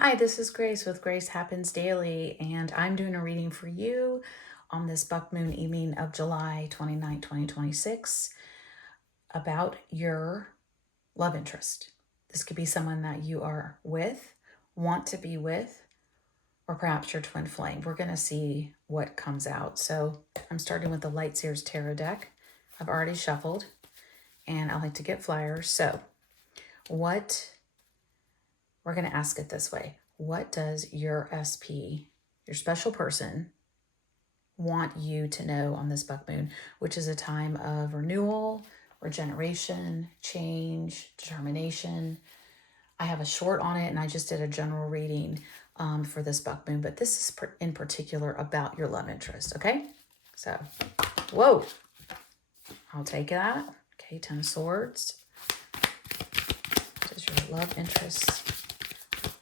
Hi, this is Grace with Grace Happens Daily, and I'm doing a reading for you on this Buck Moon evening of July 29, 2026, about your love interest. This could be someone that you are with, want to be with, or perhaps your twin flame. We're going to see what comes out. So I'm starting with the Light Seers Tarot deck. I've already shuffled, and I like to get flyers. So, what we're going to ask it this way: what does your SP, your special person, want you to know on this Buck Moon, which is a time of renewal, regeneration, change, determination? I have a short on it, and I just did a general reading for this Buck Moon, but this is in particular about your love interest, okay? So, whoa, I'll take that. Okay, 10 of Swords. What does your love interest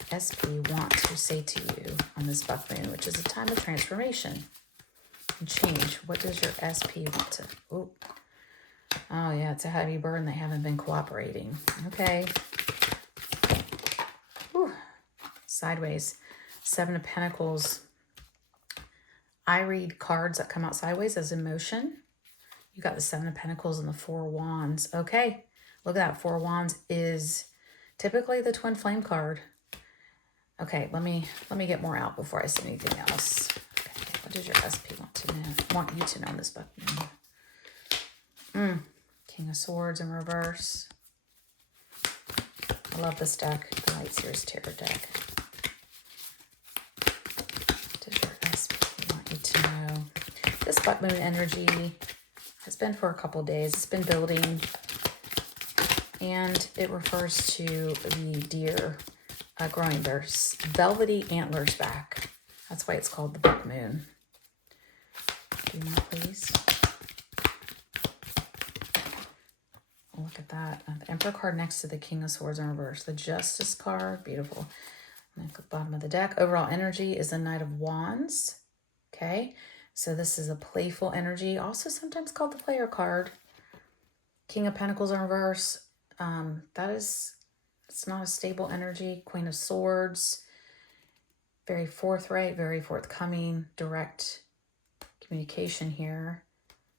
SP want to say to you on this Buck Moon, which is a time of transformation and change? What does your SP want to... Oh, yeah, it's a heavy burden. They haven't been cooperating. Okay. Whew. Sideways. 7 of Pentacles. I read cards that come out sideways as emotion. You got the 7 of Pentacles and the 4 of Wands. Okay. Look at that. 4 of Wands is typically the twin flame card. Okay, let me get more out before I say anything else. Okay, what does your SP want you to know on this Buck Moon? King of Swords in reverse. I love this deck, the Light Seers Tarot deck. What does your SP want you to know? This Buck Moon energy has been for a couple of days. It's been building, and it refers to the deer growing their velvety antlers back. That's why it's called the Buck Moon. Do more, please. Oh, look at that. The Emperor card next to the King of Swords in reverse. The Justice card. Beautiful. And at the bottom of the deck, overall energy is the Knight of Wands. Okay. So this is a playful energy, also sometimes called the Player card. King of Pentacles in reverse. It's not a stable energy. Queen of Swords. Very forthright, very forthcoming, direct communication here.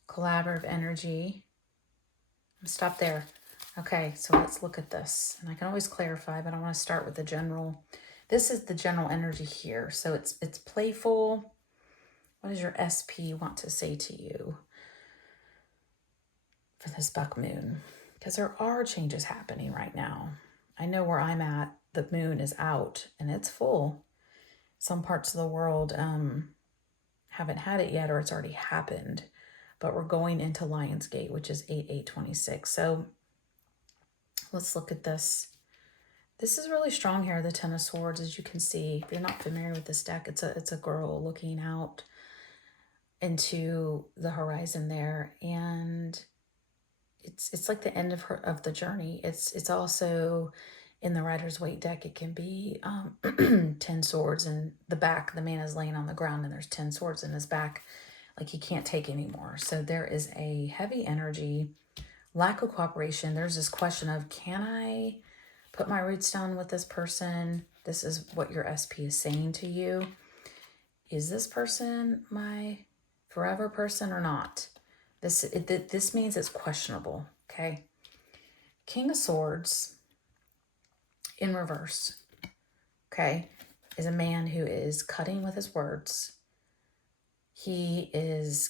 Collaborative energy. Stop there. Okay, so let's look at this. And I can always clarify, but I want to start with the general. This is the general energy here. So it's playful. What does your SP want to say to you for this Buck Moon? Because there are changes happening right now. I know where I'm at. The moon is out and it's full. Some parts of the world haven't had it yet, or it's already happened. But we're going into Lionsgate, which is 8/8/26. So let's look at this. This is really strong here, the Ten of Swords, as you can see. If you're not familiar with this deck, it's a girl looking out into the horizon there, and it's like the end of the journey. It's also in the Rider's-Waite deck. It can be 10 swords in the back. The man is laying on the ground, and there's 10 swords in his back, like he can't take anymore. So there is a heavy energy, lack of cooperation. There's this question of, can I put my roots down with this person? This is what your SP is saying to you. Is this person my forever person or not? This means it's questionable, okay? King of Swords in reverse, okay, is a man who is cutting with his words. He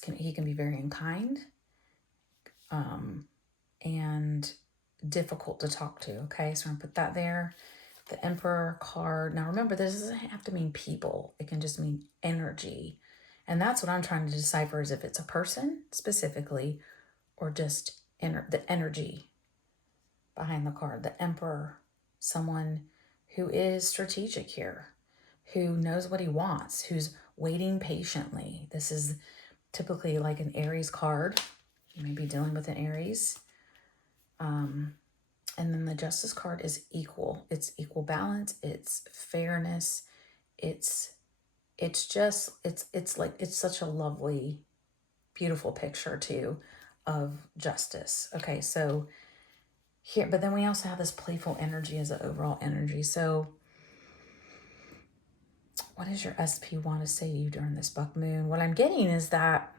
can be very unkind and difficult to talk to, okay? So I'm going to put that there. The Emperor card. Now remember, this doesn't have to mean people. It can just mean energy. And that's what I'm trying to decipher, is if it's a person specifically or just the energy behind the card. The Emperor, someone who is strategic here, who knows what he wants, who's waiting patiently. This is typically like an Aries card. You may be dealing with an Aries. And then the Justice card is equal. It's equal balance. It's fairness. It's such a lovely, beautiful picture too of justice. Okay, so here, but then we also have this playful energy as an overall energy. So What does your SP want to say to you during this buck moon? What I'm getting is that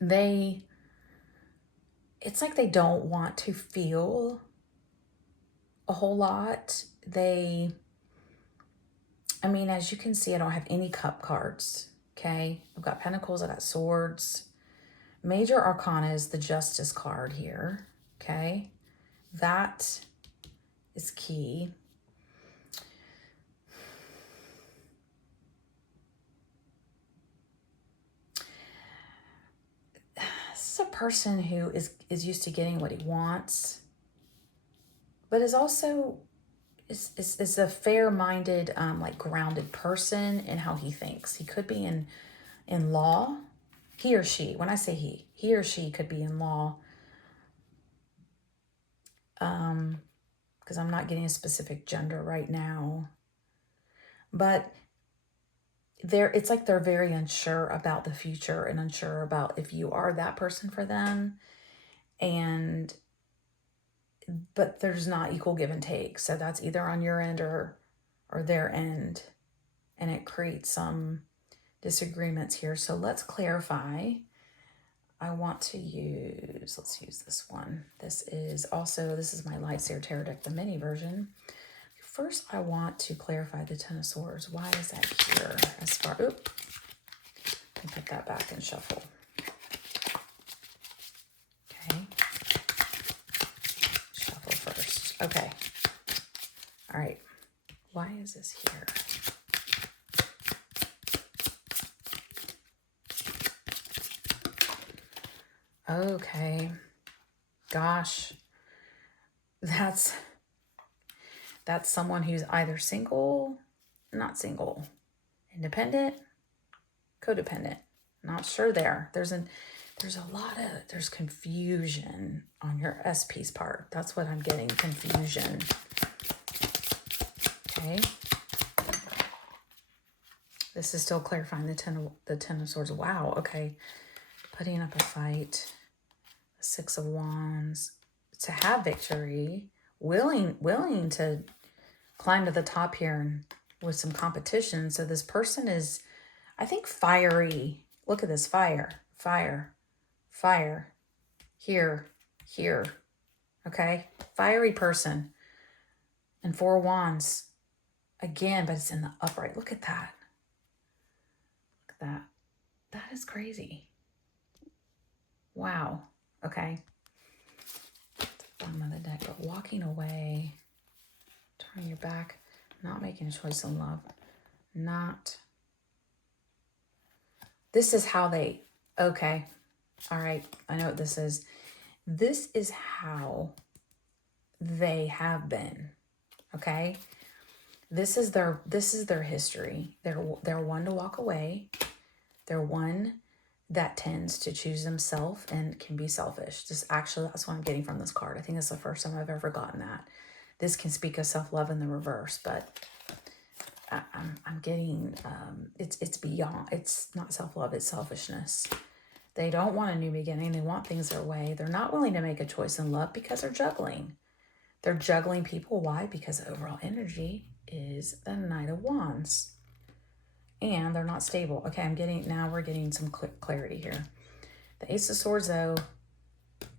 it's like they don't want to feel a whole lot. As you can see, I don't have any cup cards, okay? I've got pentacles, I got swords. Major Arcana is the Justice card here, okay? That is key. This is a person who is used to getting what he wants, but is also is a fair-minded, like grounded person in how he thinks. He could be in law. He or she, when I say he or she could be in law. Because I'm not getting a specific gender right now. But it's like they're very unsure about the future and unsure about if you are that person for them. But there's not equal give and take. So that's either on your end or their end. And it creates some disagreements here. So let's clarify. Let's use this one. This is my Lightseer Tarot deck, the mini version. First, I want to clarify the Ten of Swords. Why is that here? And put that back and shuffle. Okay. Shuffle first. Okay. All right. Why is this here? Okay. Gosh. That's someone who's either single, not single, independent, codependent. Not sure there. There's confusion on your SP's part. That's what I'm getting, confusion. Okay. This is still clarifying the Ten of Swords. Wow. Okay. Putting up a fight. The Six of Wands. To have victory. Willing to climb to the top here and with some competition. So this person is, I think, fiery. Look at this. Fire. Here. Okay. Fiery person. And Four of Wands. Again, but it's in the upright. Look at that. Look at that. That is crazy. Wow. Okay. Bottom of the deck, but walking away, turning your back, not making a choice in love, this is how they, okay, all right, I know what this is. This is how they have been, okay? This is their history. They're one to walk away. They're one that tends to choose themselves and can be selfish. That's what I'm getting from this card. I think it's the first time I've ever gotten that. This can speak of self-love in the reverse, but I'm getting, it's beyond, it's not self-love, it's selfishness. They don't want a new beginning. They want things their way. They're not willing to make a choice in love because they're juggling. They're juggling people. Why? Because the overall energy is the Knight of Wands. And they're not stable. Okay, we're getting some clarity here. The Ace of Swords, though,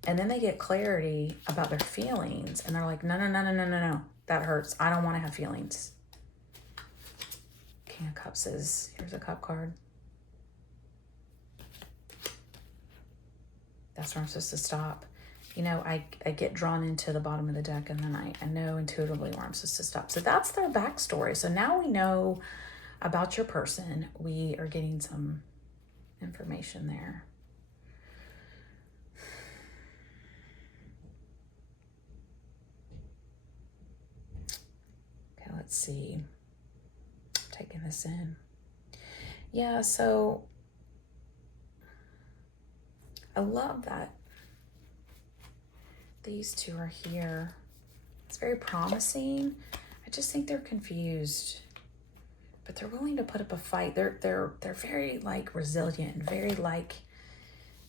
and then they get clarity about their feelings, and they're like, no, that hurts. I don't want to have feelings. King of Cups here's a cup card. That's where I'm supposed to stop. I get drawn into the bottom of the deck, and then I know intuitively where I'm supposed to stop. So that's their backstory. So now we know about your person. We are getting some information there. Okay, let's see. Taking this in. Yeah, so I love that these two are here. It's very promising. I just think they're confused. But they're willing to put up a fight. They're very resilient and very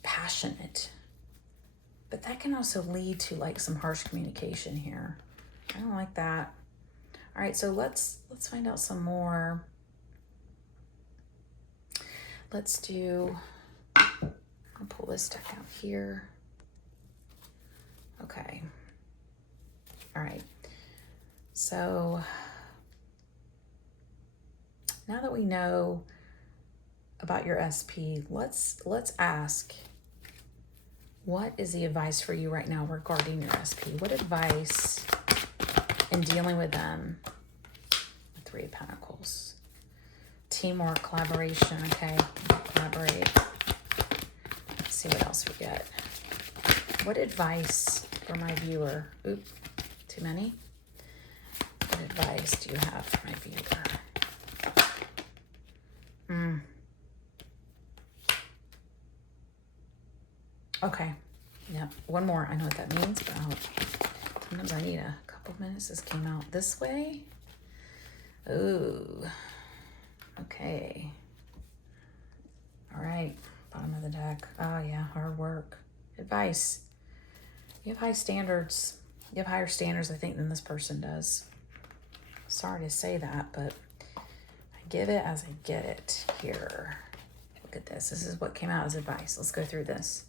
passionate. But that can also lead to some harsh communication here. I don't like that. All right, so let's find out some more. let's do, I'll pull this deck out here. Okay. All right. So now that we know about your SP, let's ask, what is the advice for you right now regarding your SP? What advice in dealing with them? The Three of Pentacles. Teamwork, collaboration, okay? Collaborate. Let's see what else we get. What advice for my viewer? Oop, too many? What advice do you have for my viewer? Okay. Yeah, one more. I know what that means, but sometimes I need a couple minutes. This came out this way. Ooh. Okay. All right. Bottom of the deck. Oh, yeah. Hard work. Advice. You have high standards. You have higher standards, I think, than this person does. Sorry to say that, but I give it as I get it here. Look at this. This is what came out as advice. Let's go through this.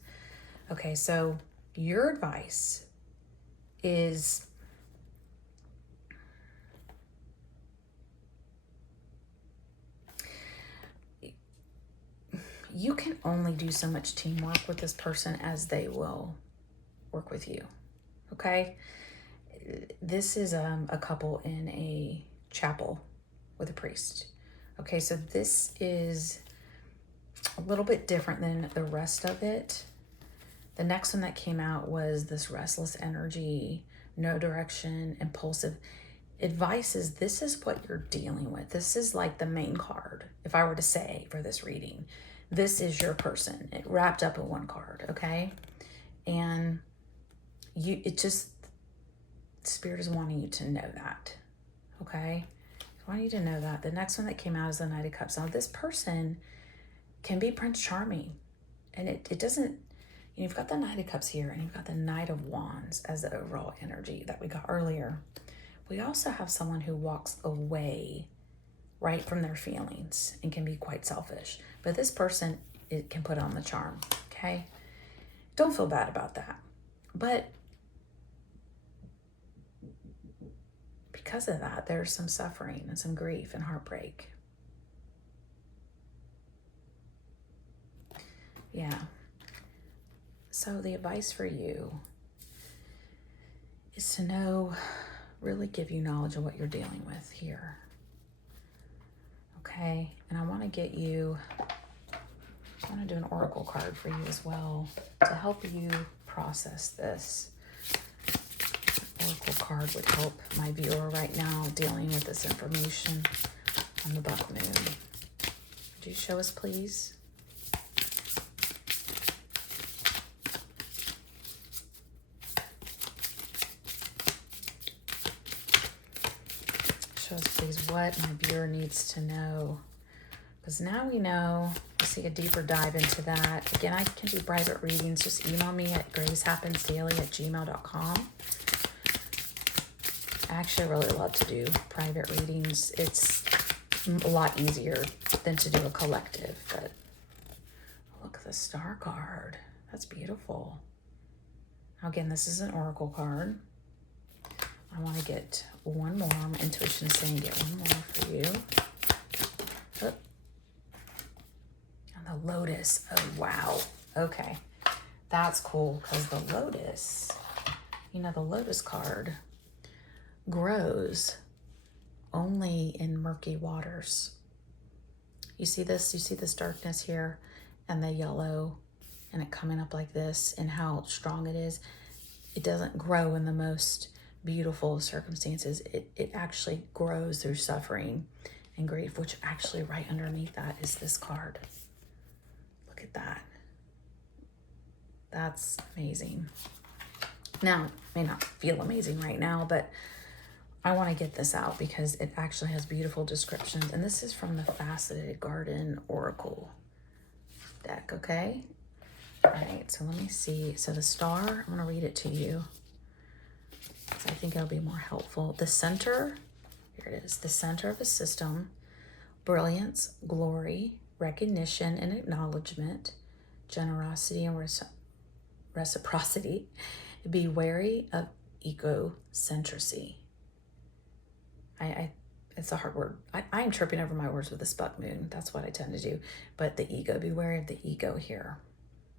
Okay, so your advice is you can only do so much teamwork with this person as they will work with you, okay? This is a couple in a chapel with a priest. Okay, so this is a little bit different than the rest of it. The next one that came out was this restless energy, no direction, impulsive. Advice is this is what you're dealing with. This is like the main card. If I were to say for this reading, this is your person. It wrapped up in one card, okay? And Spirit is wanting you to know that, okay? I want you to know that. The next one that came out is the Knight of Cups. Now, this person can be Prince Charming, and it doesn't, you've got the Knight of Cups here, and you've got the Knight of Wands as the overall energy that we got earlier. We also have someone who walks away right from their feelings and can be quite selfish. But this person, it can put on the charm, okay? Don't feel bad about that. But because of that, there's some suffering and some grief and heartbreak. Yeah. So the advice for you is to know, really give you knowledge of what you're dealing with here. Okay, and I want to get you, I want to do an oracle card for you as well to help you process this. An oracle card would help my viewer right now dealing with this information on the buck moon. Would you show us, please? Show us, please, what my viewer needs to know. Because now we know. We'll see a deeper dive into that. Again, I can do private readings. Just email me at gracehapensdaily@gmail.com. I actually really love to do private readings. It's a lot easier than to do a collective. But look at the Star card. That's beautiful. Now, again, this is an oracle card. I want to get one more. My intuition is saying get one more for you. Oh. And the Lotus. Oh, wow. Okay. That's cool because the Lotus, the Lotus card grows only in murky waters. You see this? You see this darkness here and the yellow and it coming up like this and how strong it is? It doesn't grow in the most beautiful circumstances. It actually grows through suffering and grief, which actually right underneath that is this card. Look at that. That's amazing. Now, it may not feel amazing right now, but I want to get this out because it actually has beautiful descriptions. And this is from the Faceted Garden Oracle deck, okay? All right, so let me see. So the Star, I'm going to read it to you. I think it'll be more helpful. The center, here it is, the center of a system, brilliance, glory, recognition and acknowledgement, generosity and reciprocity. Be wary of egocentricity. It's a hard word. I am tripping over my words with this buck moon. That's what I tend to do. But the ego, be wary of the ego here.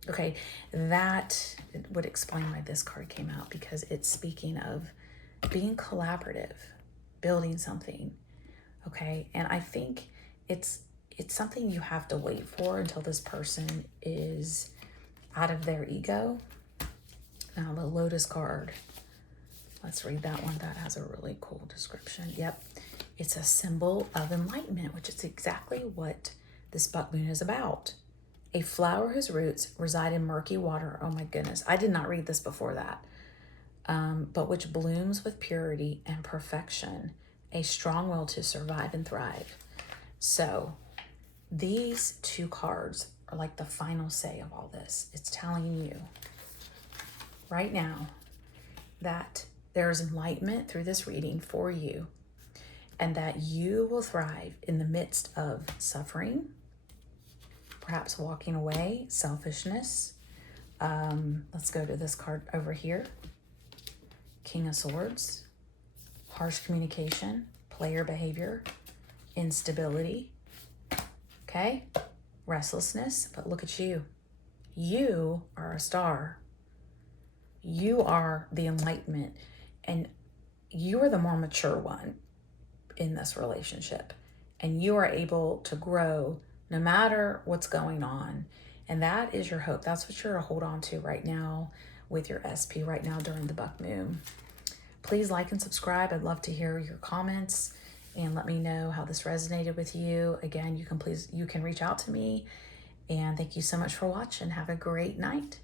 Okay, that would explain why this card came out, because it's speaking of being collaborative, building something. Okay, and I think it's something you have to wait for until this person is out of their ego. Now the Lotus card, let's read that one. That has a really cool description. Yep, it's a symbol of enlightenment, which is exactly what this buck moon is about. A flower whose roots reside in murky water. Oh my goodness, I did not read this before that. But which blooms with purity and perfection, a strong will to survive and thrive. So these two cards are like the final say of all this. It's telling you right now that there is enlightenment through this reading for you, and that you will thrive in the midst of suffering, perhaps walking away, selfishness. Let's go to this card over here. King of Swords, harsh communication, player behavior, instability, okay? Restlessness, but look at you. You are a star. You are the enlightenment, and you are the more mature one in this relationship, and you are able to grow no matter what's going on. And that is your hope. That's what you're to hold on to right now with your SP right now during the buck moon. Please like and subscribe. I'd love to hear your comments and let me know how this resonated with you. Again, you can reach out to me, and thank you so much for watching. Have a great night.